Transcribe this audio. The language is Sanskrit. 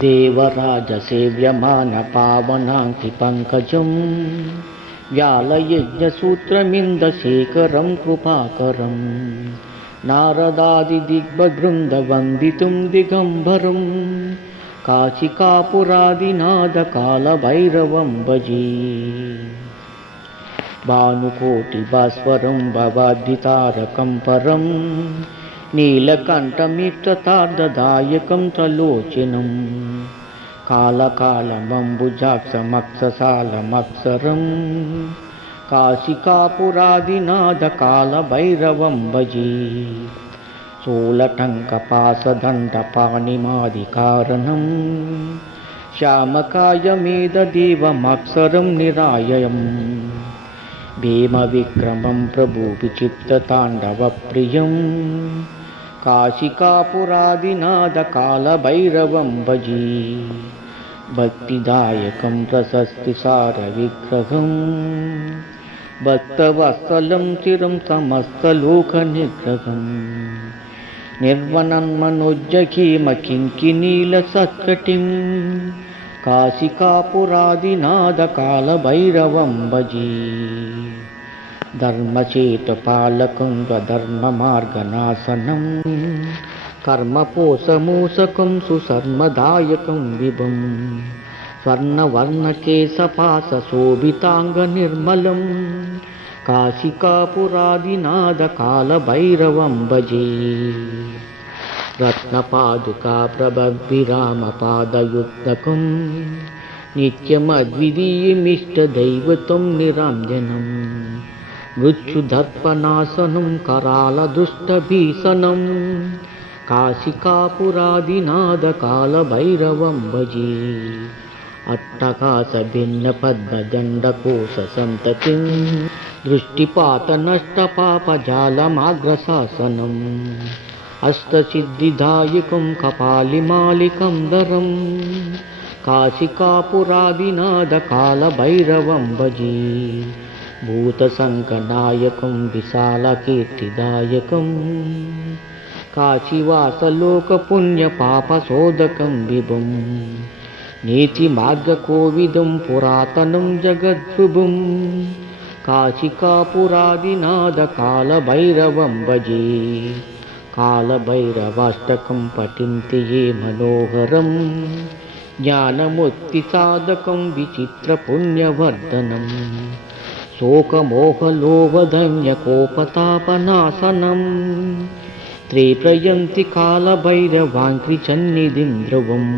देवराजसेव्यमानपावनाङ्घ्रि पङ्कजं व्यालयज्ञसूत्रमिन्दशेखरं कृपाकरं नारदादिदिग्वृन्दवन्दितुं दिगम्बरं काशिकापुरादिनाथकालभैरवं भजे। भानुकोटिभास्वरं भवाद्वितारकं परं नीलकण्ठमिष्टतार्धदायकं त्रिलोचनं कालकालमम्बुजाक्षमक्षसालमक्षरं काशिकापुरादिनाथकालभैरवं भजे। सोलटङ्कपाशदण्डपाणिमादिकारणं श्यामकायमेतदेवमक्षरं निराययम् भीमविक्रमं प्रभुविचित्रताण्डवप्रियं काशिकापुरादिनाथकालभैरवं भजे। भक्तिदायकं प्रशस्तिसारविग्रहं भक्तवत्सलं चिरं समस्तलोकनिग्रहं निर्वनन्मनोज्जखीमकिङ्किनीलसत्कटिं काशिकापुरादिनाथकालभैरवं भजे। धर्मचेतपालकं स्वधर्ममार्गनाशनं कर्मपोषमोषकं सुशर्मदायकं विभुं स्वर्णवर्णकेशपाशशोभिताङ्गनिर्मलं काशिकापुरादिनाथकालभैरवं भजे। रत्नपादुकाप्रभद्विरामपादयुग्धकं नित्यमद्वितीयमिष्टदैवतं निरञ्जनं मृत्युदर्पणासनं करालदुष्टभीषणं काशिकापुरादिनाथकालभैरवं भजे। अट्टहासभिन्नपद्मदण्डकोशसन्ततिं दृष्टिपातनष्टपापजालमाग्रशासनम् अष्टसिद्धिदायकं कपालिमालिकं दरं काशिकापुरादिनाथकालभैरवं भजे। भूतसङ्कनायकं विशालकीर्तिदायकं काशीवासलोकपुण्यपापशोधकं विभुं नीतिमार्गकोविदं पुरातनं जगद्विभुं काशिकापुरादिनाथकालभैरवं भजे। कालभैरवाष्टकं पठन्ति ये मनोहरं ज्ञानमुक्तिसाधकं विचित्रपुण्यवर्धनं शोकमोहलोभधन्यकोपतापनाशनं त्रिप्रयन्ति कालभैरवाङ्घ्रिसन्निधिं ध्रुवम्